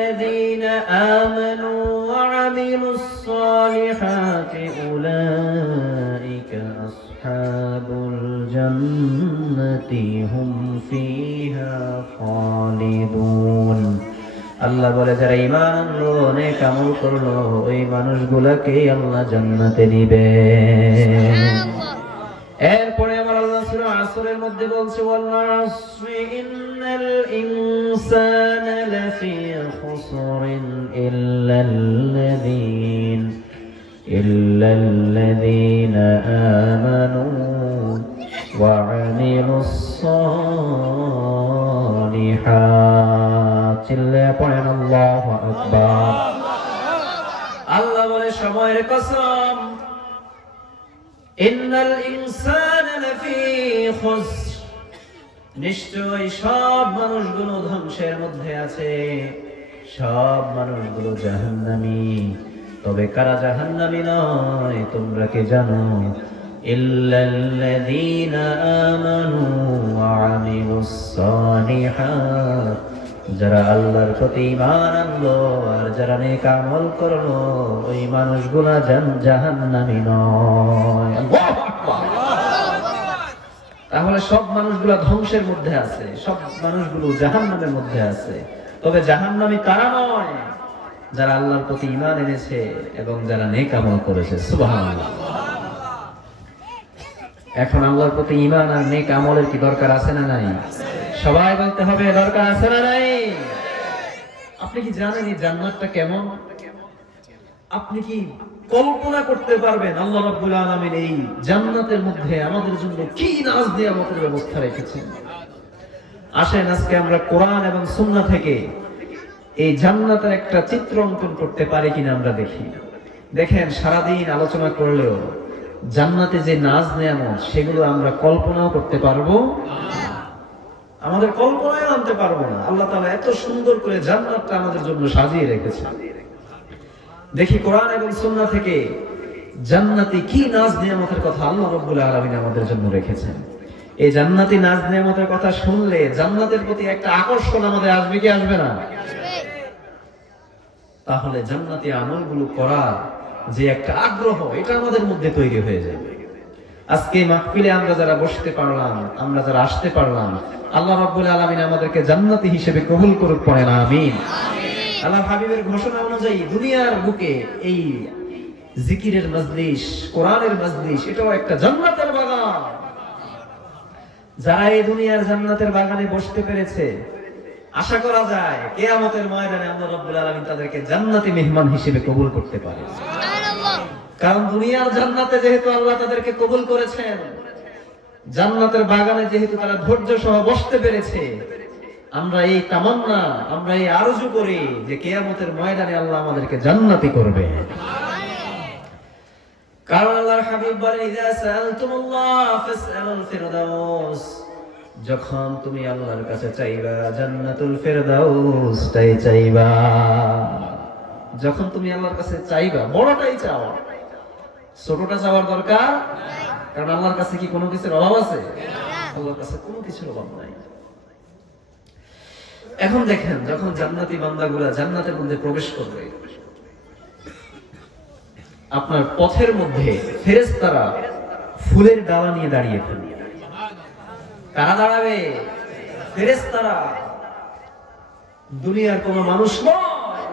الذين آمنوا وعملوا الصالحات أولئك أصحاب الجنة هم فيها خالدون আল্লাহ বলে যারা ঈমান আনলো নেক আমল করলো ওই মানুষগুলোকে আল্লাহ জান্নাতে দিবে। এরপরে আমার আল্লাহ সূরা আসরের মধ্যে বলছে ওয়াল আসরি ইন্নাল ইনসানা লাফি খুসরিন ইল্লাল্লাযীনা আমানু ওয়া আমিলুস সালিহাত। চিল্লায়া পড়েন আল্লাহু আকবার। আল্লাহ বলে সময়ের কসম, ইন্নাল ইনসানা লাফি খুসর, নিশ্চয় সব মানুষগুলো ধ্বংসের মধ্যে আছে, সব মানুষগুলো জাহান্নামী। তবে কারা জাহান্নামী নয় তোমরা কি জানো? ইল্লাল্লাযীনা আমানু ওয়া আমিলুস সালিহাত, যারা আল্লাহর প্রতি ঈমান আনলো আর যারা নেক আমল করলো ওই মানুষগুলা জাহান্নামী নয়। আল্লাহু আকবার। তাহলে সব মানুষগুলা ধ্বংসের মধ্যে আছে, সব মানুষগুলো জাহান্নামের মধ্যে আছে। তবে জাহান্নামী তারা নয় যারা আল্লাহর প্রতি ঈমান এনেছে এবং যারা নেক আমল করেছে। সুবহানাল্লাহ। এখন আল্লাহর প্রতি ঈমান আর নেক আমলের কি দরকার আছে না নাই? সবাই বলতে হবে দরকার আছে না নাই? আপনি কি জানেন এই জান্নাতটা কেমন? আপনি কি কল্পনা করতে পারবেন আল্লাহ রাব্বুল আলামিন এই জান্নাতের মধ্যে আমাদের জন্য কি নাজ নিয়ামতের ব্যবস্থা রেখেছেন? আসেন আজকে আমরা কোরআন এবং সুন্নাহ থেকে এই জান্নাতের একটা চিত্র অঙ্কন করতে পারি কিনা আমরা দেখি। দেখেন সারাদিন আলোচনা করলেও জান্নাতে যে নাজ নিয়ামত সেগুলো আমরা কল্পনাও করতে পারবো, আমাদের কল্পনায় আনতে পারবো না। আল্লাহ তাআলা এত সুন্দর করে জান্নাতটা আমাদের জন্য সাজিয়ে রেখেছেন। দেখি কোরআন এবং সুন্নাহ থেকে জান্নাতে কি নাজ নিয়ামতের কথা আল্লাহ রাব্বুল আলামিন আমাদের জন্য রেখেছেন। এই জান্নাতি নাজ নিয়ামতের কথা শুনলে জান্নাতের প্রতি একটা আকর্ষণ আমাদের আসবে কি আসবে না? তাহলে জান্নাতি আমলগুলো করার যে একটা আগ্রহ এটা আমাদের মধ্যে তৈরি হয়ে যাবে। আজকে মাহফিলে আমরা যারা বসতে পারলাম, আমরা যারা আসতে পারলাম, আল্লাহ রাব্বুল আলামিন আমাদেরকে জান্নাতি হিসেবে কবুল করুক, পড়েন আমিন। আল্লাহ হাবিবের ঘোষণা অনুযায়ী দুনিয়ার বুকে এই জিকিরের মজলিস, কোরআনের মজলিস, এটাও একটা জান্নাতের বাগান। যারা এই দুনিয়ার জান্নাতের বাগানে বসতে পেরেছে, আশা করা যায় কিয়ামতের ময়দানে আল্লাহ রাব্বুল আলামিন তাদেরকে জান্নাতি মেহমান হিসেবে কবুল করতে পারে। কারণ দুনিয়ার জান্নাতে যেহেতু আল্লাহ তাদেরকে কবুল করেছেন, জান্নাতের বাগানে যেহেতু তারা ধৈর্য সহ বসতে পেরেছে, আমরা এই তামান্না, আমরা এই আরজু করি যে কিয়ামতের ময়দানে আল্লাহ আমাদেরকে জান্নাতি করবে। কারণ আল্লাহর হাবিব বলেন ইযা সাআলতুমুল্লাহ ফাসআলুল ফিরদাউস, যখন তুমি আল্লাহর কাছে চাইবা জান্নাতুল ফিরদাউসটাই চাইবা। যখন তুমি আল্লাহর কাছে চাইবা বড়টাই চাও, ছোটটা চাওয়ার দরকার, কারণ আল্লাহর কাছে কি কোনো কিছুর অভাব আছে? আল্লাহর কাছে কোনো কিছুর অভাব নাই। এখন দেখেন যখন জান্নাতি বান্দাগুলা জান্নাতের মধ্যে প্রবেশ করবে, আপনার পথের মধ্যে ফেরেশতারা ফুলের ডালা নিয়ে দাঁড়িয়ে থাকবে। কারা দাঁড়াবে? ফেরেশতারা। দুনিয়ার কোনো মানুষ নয়,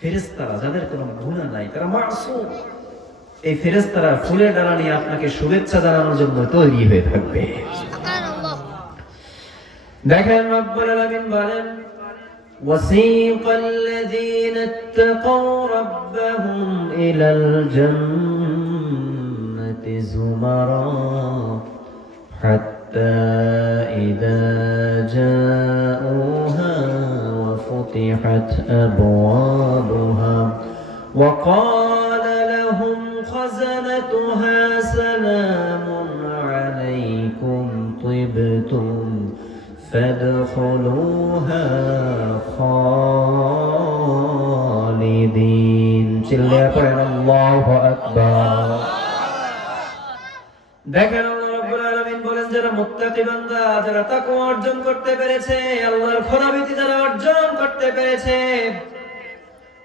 ফেরেশতারা যাদের কোনো গুনাহ নাই, তারা মাসুম। এই ফেরেশতারা ফুলের ডালা নিয়ে আপনাকে শুভেচ্ছা জানানোর জন্য তৈরি হয়ে থাকবে। সুবহানাল্লাহ। দেখেন রব্বুল আলামিন বলেন ওয়াসিকাল্লাযীনা ইত্তাকাউ রাব্বাহুম ইলাল জান্নাতি যুমারা হাত্তা ইযা জাউহা ওয়া ফুতিহাত আবওয়াবুহা ওয়া ক্বালা লাহুম খাযানাতুহা সালামুন আলাইকুম তিবতুম ফাদখুলুহা খালিদিন। চিল্লায়া পড়েন আল্লাহু আকবার। দেখেন আল্লাহ রাব্বুল আলামিন বলেন যারা মুত্তাকি বান্দা যারা তাকওয়া অর্জন করতে পেরেছে, আল্লাহর খোদাভীতি যারা অর্জন করতে পেরেছে,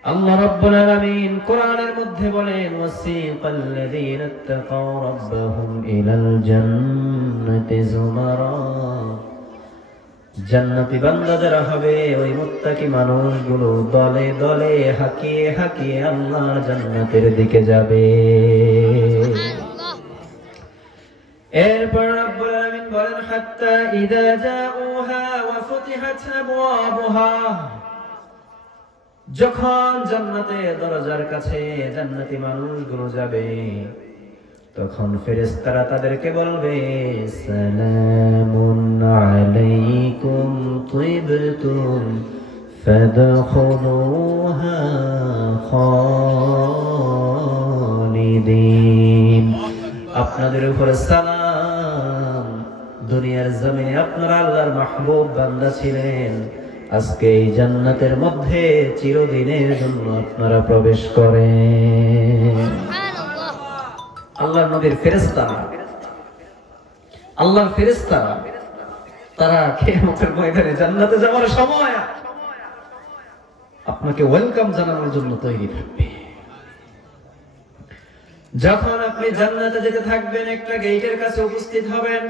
আল্লাহ রাব্বুল আলামিন কোরআনের মধ্যে বলেন ওয়াসিকাল্লাযীনা ইত্তাকাও রাব্বাহুম ইলাল জান্নাতি যুমারা। জান্নাতি বান্দা যারা হবে ওই মুত্তাকি মানুষগুলো দলে দলে হাঁকিয়ে হাঁকিয়ে আল্লাহর জান্নাতের দিকে যাবে। এরপর রাব্বুল আলামিন বলেন হাত্তা ইযা জাউহা ওয়া ফুতিহাত আবওয়াবুহা। যখন জান্নাতের দরজার কাছে জান্নাতি মানুষগুলো যাবে, তখন ফেরেশতারা তাদেরকে বলবে সালামুন আলাইকুম তিবতুম ফাদখুলুহা খালিদিন। আপনাদের উপরে সালাম, দুনিয়ার জমিনে আপনারা আল্লাহর মাহবুব বান্দা ছিলেন, আজকে এই জান্নাতের মধ্যে চিরদিনের জন্য আপনারা প্রবেশ করেন। আল্লাহর নবীর ফেরেশতারা, আল্লাহর ফেরেশতারা তারা কিয়ামতের ময়দানে জান্নাতে যাওয়ার সময় আপনাকে ওয়েলকাম জানানোর জন্য তৈরি থাকবে। যখন আপনি জান্নাতে যেতে থাকবেন, একটা গেটের কাছে উপস্থিত হবেন,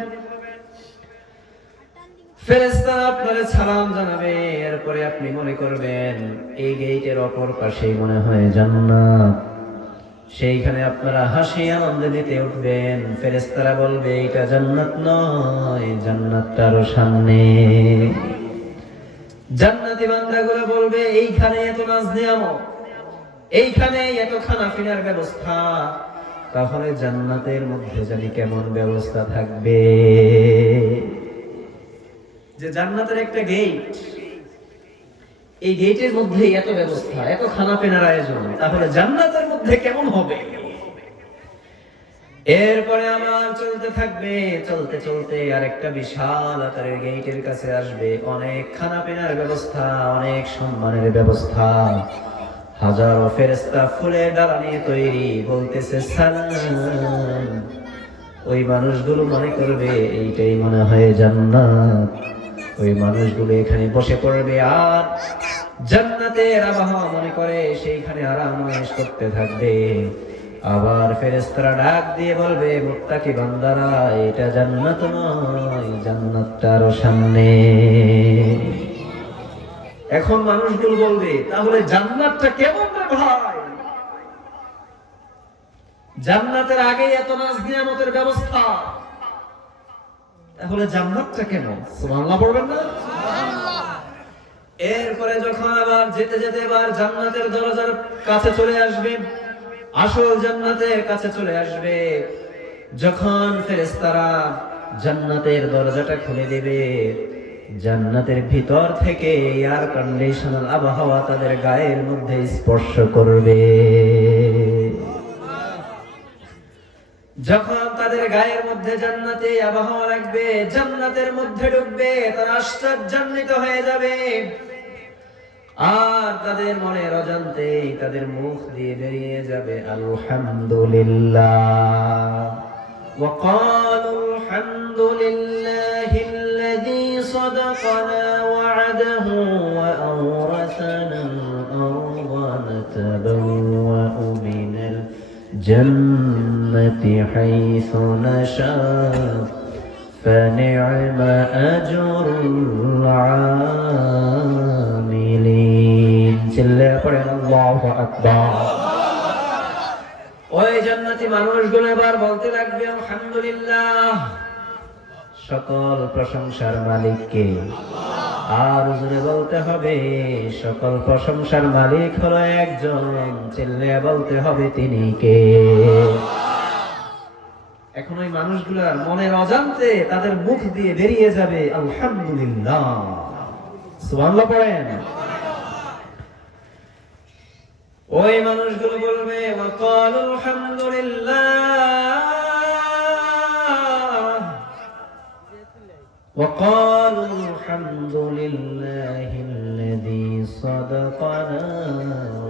ফেরেশতারা আপনাকে সালাম জানাবে। এরপরে আপনি মনে করবেন এই গেটের অপর পাশেই মনে হয় জান্নাত, সেইখানে আপনারা হাসি আনন্দে মেতে উঠবেন। ফেরেশতারা বলবে এটা জান্নাত নয়, জান্নাতটা আরো সামনে। জান্নাতি বান্দাগুলো বলবে এইখানে এত নাজ নিয়ামত, এইখানে এত খানা পিনার ব্যবস্থা, তাহলে জান্নাতের মধ্যে জানি কেমন ব্যবস্থা থাকবে। যে জান্নাতের একটা গেট, এই গেটের মধ্যে এত ব্যবস্থা, এত খানা পিনার আয়োজন, তাহলে জান্নাতের মধ্যে কেমন হবে। এরপরে আবার চলতে থাকবে, চলতে চলতে আরেকটা বিশাল আকারের গেটের কাছে আসবে, অনেক খানা পিনার ব্যবস্থা, অনেক সম্মানের ব্যবস্থা, হাজারো ফেরেশতা ফুলের ডালা নিয়ে তৈরি, বলতেছে সালাম। ওই মানুষগুলো মনে করবে এইটাই মনে হয় জান্নাত, ওই মানুষগুলো এখানে বসে পড়বে আর জান্নাতের আবহাওয়া মনে করে সেইখানে আরাম-আয়েশ করতে থাকবে। আবার ফেরেশতারা ডাক দিয়ে বলবে মুত্তাকি বান্দারা এটা জান্নাত নয়, জান্নাতটা আরো সামনে। এখন মানুষগুলো বলবে তাহলে জান্নাতটা কেমন রে ভাই, জান্নাতের আগে এত নাজ নিয়ামতের ব্যবস্থা, তাহলে জান্নাতটা কেমন? সুবহানাল্লাহ পড়বেন না? সুবহানাল্লাহ। এরপরে যখন আবার যেতে যেতে এবার জান্নাতের দরজার কাছে চলে আসবে, আসল জান্নাতের কাছে চলে আসবে, যখন ফেরেশতারা জান্নাতের দরজাটা খুলে দিবে, জান্নাতের ভিতর থেকে এয়ার কন্ডিশনাল আবহাওয়া তাদের গায়ের মধ্যে স্পর্শ করবে। যখন তাদের গায়ের মধ্যে জান্নাতে আবহাওয়া লাগবে, জান্নাতের মধ্যে ঢুকবে, তারা আশ্চর্যান্বিত হয়ে যাবে। আর তাদের মনের অজান্তেই তাদের মুখ দিয়ে বেরিয়ে যাবে আলহামদুলিল্লাহ। وقالوا الحمد لله الذي صدقنا وعده وأورثنا الأرض نتبوأ من الجنة حيث نشاء فنعم أجر العاملين চিল্লায়ে পড়েন আল্লাহু আকবার। ওই জান্নাতি মানুষগুলো এবার বলতে লাগবে আলহামদুলিল্লাহ, সকল প্রশংসার মালিক কে? আর জোরে বলতে হবে সকল প্রশংসার মালিক হলো একজন, চিল্লায়ে বলতে হবে তিনি কে? এখন ওই মানুষগুলোর মনের অজান্তে তাদের মুখ দিয়ে বেরিয়ে যাবে আলহামদুলিল্লাহ। সুবহানাল্লাহ পড়েন। ওই মানুষগুলো বলবে ওয়াকালু আলহামদুলিল্লাহ ওয়াকালু আলহামদুলিল্লাহিল্লাযী সাদাকানা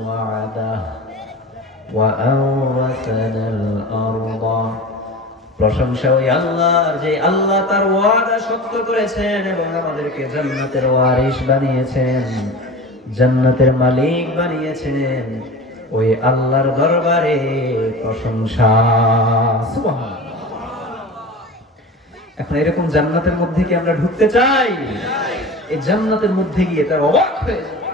ওয়া'দাহু ওয়া আওরাসানাল আরদা প্রশংসা ওই আল্লাহর, যে আল্লাহ তার ওয়াদা সত্য করেছেন এবং আমাদেরকে জান্নাতের ওয়ারিস বানিয়েছেন, জান্নাতের মালিক বানিয়েছেন। ওই আল্লাহর দরবারে প্রশংসা। সুবহানাল্লাহ। এখন এরকম জান্নাতের মধ্যে কি আমরা ঢুকতে চাই? এই জান্নাতের মধ্যে গিয়ে তার অবাক হয়ে যায়।